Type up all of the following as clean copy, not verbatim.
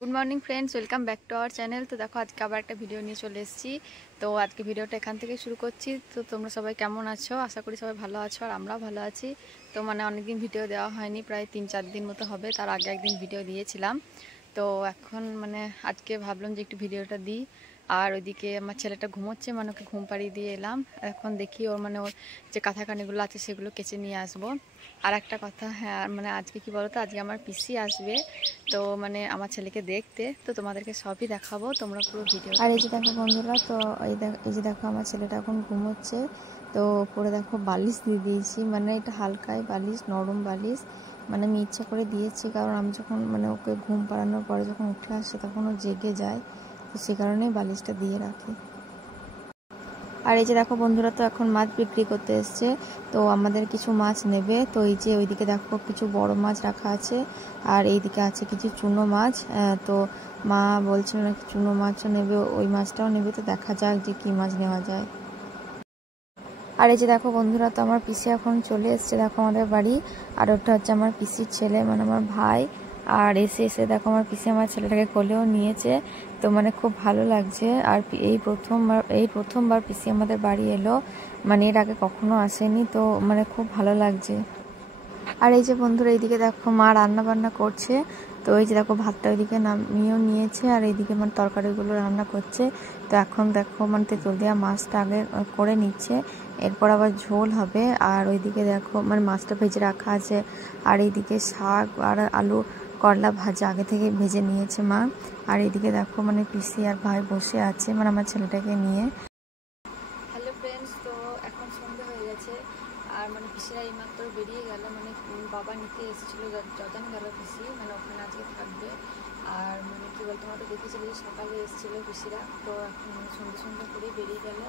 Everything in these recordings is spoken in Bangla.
Good morning friends, welcome back to our channel. तो देखो आज के आबार एक भिडियो नहीं चले एसेছি। तो आज के भिडियोটা এখান থেকে শুরু করছি। তো তোমরা সবাই কেমন আছো? আশা করি সবাই ভালো আছো আর আমরাও ভালো আছি। তো মানে অনেকদিন ভিডিও দেওয়া হয়নি, প্রায় 3-4 দিন মতো হবে। তার আগে একদিন ভিডিও দিয়েছিলাম। তো এখন মানে আজকে ভাবলাম যে একটু ভিডিওটা দিই। আর ওইদিকে আমার ছেলেটা ঘুমোচ্ছে, মানে ওকে ঘুম পাড়িয়ে দিয়ে এলাম। এখন দেখি ওর মানে ওর যে কাঁথা কানিগুলো আছে সেগুলো কেচে নিয়ে আসবো। আর একটা কথা, হ্যাঁ মানে আজকে কি বলতো, আজকে আমার পিসি আসবে। তো মানে আমার ছেলেকে দেখতে, তো তোমাদেরকে সবই দেখাবো, তোমরা পুরো ভিডিও। আর এই যে দেখো বন্ধুরা, তো এই যে দেখো আমার ছেলেটা এখন ঘুমোচ্ছে। তো পরে দেখো বালিশ দিয়ে দিয়েছি, মানে এটা হালকাই বালিশ, নরম বালিশ, মানে আমি ইচ্ছা করে দিয়েছি, কারণ আমি যখন মানে ওকে ঘুম পাড়ানোর পরে যখন উঠে আসে তখন ও জেগে যায়, তো সে কারণেই বালিশটা দিয়ে রাখি। আর এই যে দেখো বন্ধুরা, তো এখন মাছ বিক্রি করতে এসছে। তো আমাদের কিছু মাছ নেবে। তো এই যে ওইদিকে দেখো কিছু বড় মাছ রাখা আছে, আর এইদিকে আছে কিছু চুনো মাছ। তো মা বলছিল নাকি চুনো মাছও নেবে, ওই মাছটাও নেবে। তো দেখা যাক যে কি মাছ নেওয়া যায়। আর এই যে দেখো বন্ধুরা, তো আমার পিসি এখন চলে এসছে দেখো আমাদের বাড়ি। আর ওটা হচ্ছে আমার পিসির ছেলে, মানে আমার ভাই। আর এসে দেখো আমার পিসি আমার ছেলেটাকে কোলেও নিয়েছে। তো মানে খুব ভালো লাগছে। আর এই প্রথমবার পিসি আমাদের বাড়ি এলো, মানে এর আগে কখনো আসেনি। তো মানে খুব ভালো লাগছে। আর এই যে বন্ধুরা, এইদিকে দেখো মা রান্না বান্না করছে। তো এই যে দেখো ভাতটা ওইদিকে নামিয়েও নিয়েছে, আর এইদিকে মানে তরকারিগুলো রান্না করছে। তো এখন দেখো মানে তেঁতুল দেওয়া মাছটা আগে করে নিচ্ছে, এরপর আবার ঝোল হবে। আর ওইদিকে দেখো মানে মাছটা ভেজে রাখা আছে। আর এইদিকে শাক আর আলু করলা ভাজা আগে থেকে ভেজে নিয়েছে মা। আর এইদিকে দেখো মানে পিসি আর ভাই বসে আছে, মানে আমার ছেলেটাকে নিয়ে। হ্যালো ফ্রেন্ডস, তো এখন সন্ধ্যা হয়ে গেছে। আর মানে পিসিরা এইমাত্র বেরিয়ে গেল, মানে বাবা নিতে এসেছিলো, যতন গেল পিসি, মানে ওখানে আজকে থাকবে। আর মানে কী বলতো, তোমরা তো দেখেছিলে যে সকালে এসেছিলো পিসিরা, তো এখন মানে সন্ধ্যা করেই বেরিয়ে গেল।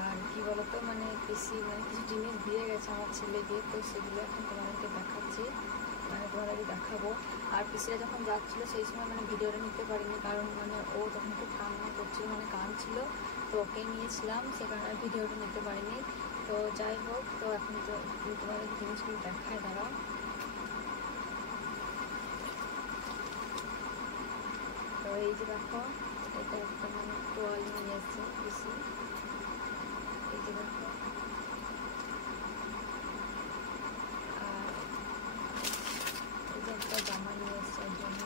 আর কি বলতো, মানে পিসি মানে কিছু জিনিস দিয়ে গেছে আমার ছেলেকে, তো সেগুলো এখন তোমাদেরকে দেখাচ্ছি, মানে তোমাদেরকে দেখাবো। আর পিসিরা যখন যাচ্ছিলো সেই সময় মানে ভিডিওটা নিতে পারিনি, কারণ মানে ও তখন খুব কান্না করছিল, মানে কাঁদছিল। তো ওকে নিয়েছিলাম, সে কারণে ভিডিওটা নিতে পারিনি। তো যাই হোক, তো এখন তো তোমাদের জিনিসগুলো দেখায়, দাঁড়াও। তো এই যে দেখো, এটা একটা মানে টোয়াল নিয়ে এসছে পিসি, এই যে দেখো। আর এই যে একটা জামা নিয়ে এসছে ওর জন্য।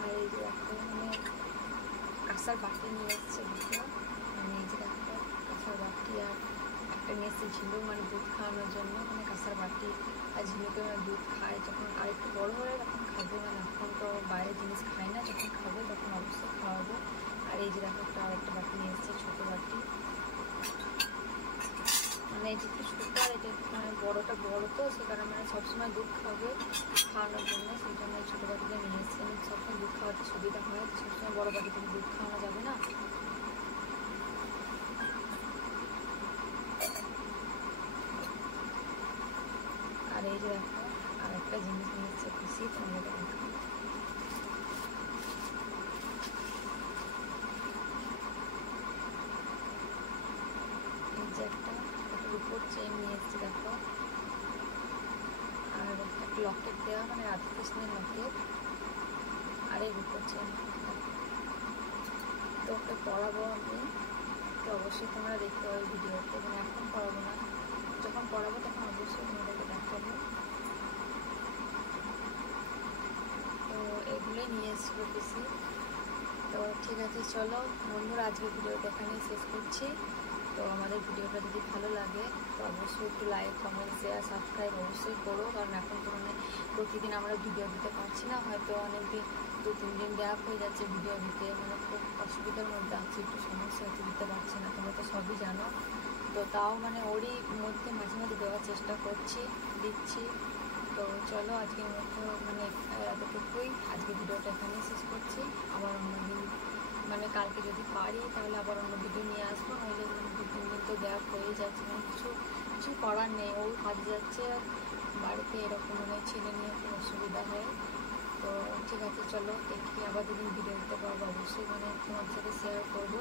আর এই যে একটা মানে কাঁসার বাটি নিয়ে এসছে দুটো, মানে এই যে দেখো কাঁসার বাটি। আর একটা নিয়ে এসছে ঝিলু, মানে দুধ খাওয়ানোর জন্য, মানে কাঁসার বাটি। আর ঝিলুকে মানে দুধ খায় যখন, আর একটু বড় হলে তখন খাবে, মানে এখন তো বাইরের জিনিস খায় না, যখন খাবে তখন অবশ্যই খাওয়াবে। আর এই যে দেখো একটা আরেকটা বাটি নিয়ে এসছে, ছোটো বাটি, মানে এটা একটু ছোটো আর এটা একটু মানে বড়োটা বড়ো, তো সে কারণে মানে সবসময় দুধ খাবে খাওয়ানোর জন্য, সেই জন্য এই ছোটো বাটিটা নিয়ে এসছে। মানে সবসময় দুধ খাওয়াতে সুবিধা হয়, সবসময় বড়ো বাটি থেকে দুধ খাওয়ানো যাবে না। আর এই যে দেখো আর একটা জিনিস নিয়ে এসছে পিসি, তোমাদের দেখো। এই যে একটা রূপোর চেন নিয়ে এসছে দেখো। আর একটা লকেট দেওয়া, মানে রাধাকৃষ্ণের লকেট। আর এই রূপোর চেন, তো ওকে পড়াবো আমি। তো অবশ্যই তোমরা দেখতে পাবে ভিডিওতে, মানে এখন পড়াবো না, যখন পড়াবো তখন অবশ্যই তোমাদেরকে দেখাবো। তো এগুলোই নিয়ে এসেছিলো পিসি। তো ঠিক আছে, চলো বন্ধুরা, আজকে ভিডিওটা এখানেই শেষ করছি। তো আমাদের ভিডিওটা যদি ভালো লাগে তো অবশ্যই একটু লাইক, কমেন্ট, শেয়ার, সাবস্ক্রাইব অবশ্যই করো, কারণ এখন তো মানে প্রতিদিন আমরা ভিডিও দিতে পারছি না, হয়তো অনেকদিন 2-3 দিন গ্যাপ হয়ে যাচ্ছে ভিডিও দিতে, মানে খুব অসুবিধার মধ্যে আছি, একটু সমস্যা হচ্ছে, দিতে পারছি না, তোমরা তো সবই জানো। তো তাও মানে ওরই মধ্যে মাঝে মাঝে দেওয়ার চেষ্টা করছি, দিচ্ছি। তো চলো আজকের মতো মানে এতটুকুই, আজকে ভিডিওটা এখানেই শেষ করছি। আবার অন্যদিন মানে কালকে যদি পারি তাহলে আবার অন্য ভিডিও নিয়ে আসবো, নইলে মানে 2-3 দিন তো গ্যাপ হয়ে যাচ্ছে, মানে কিছু করার নেই, ও কাজে যাচ্ছে বাড়িতে, এরকম মানে ছেলে নিয়ে খুব অসুবিধা হয়। তো ঠিক আছে, চলো দেখি। আবার যেদিন ভিডিও দিতে পারবো অবশ্যই মানে তোমাদের সাথে শেয়ার করবো।